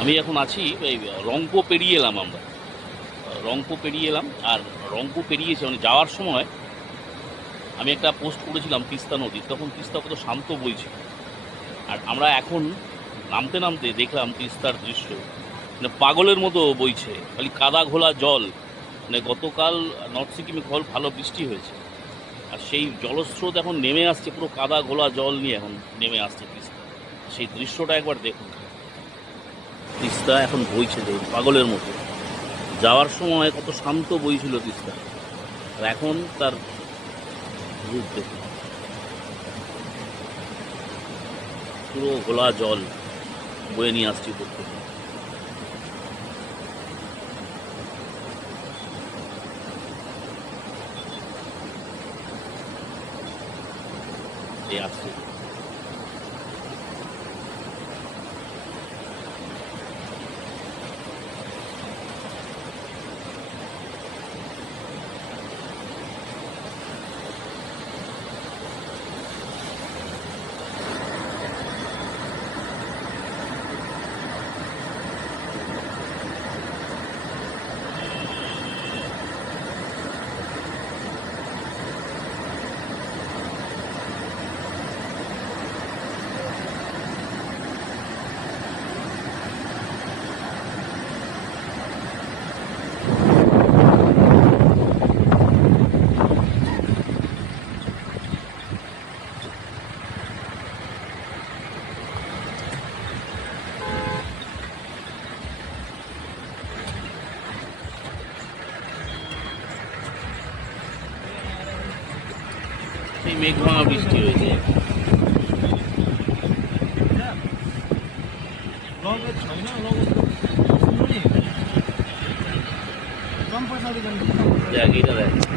আমি এখন আছি, এই রংপো পেরিয়ে এলাম আমরা। রংপো পেরিয়ে এলাম, আর রংপো পেরিয়েছে মানে যাওয়ার সময় আমি একটা পোস্ট করেছিলাম তিস্তা নদী তখন তিস্তা কত শান্ত বইছে আর আমরা এখন নামতে নামতে দেখলাম তিস্তার দৃশ্য। মানে পাগলের মতো বইছে, খালি কাদা ঘোলা জল। মানে গতকাল নর্থ সিকিমে ফল ভালো বৃষ্টি হয়েছে। আর সেই জলস্রোত এখন নেমে আসছে, পুরো কাদা ঘোলা জল নিয়ে এখন নেমে আসছে তিস্তা। সেই দৃশ্যটা একবার দেখুন। তিস্তা এখন বইছে দেখুন পাগলের মতো। যাওয়ার সময় কত শান্ত বইছিল তিস্তা। আর এখন তার রূপ দেখুন। পুরো ঘোলা জল বয়ে নিয়ে আসছি এই আসছে। সেই মেঘভাঙা বৃষ্টি হয়েছে জায়গাটা দেখ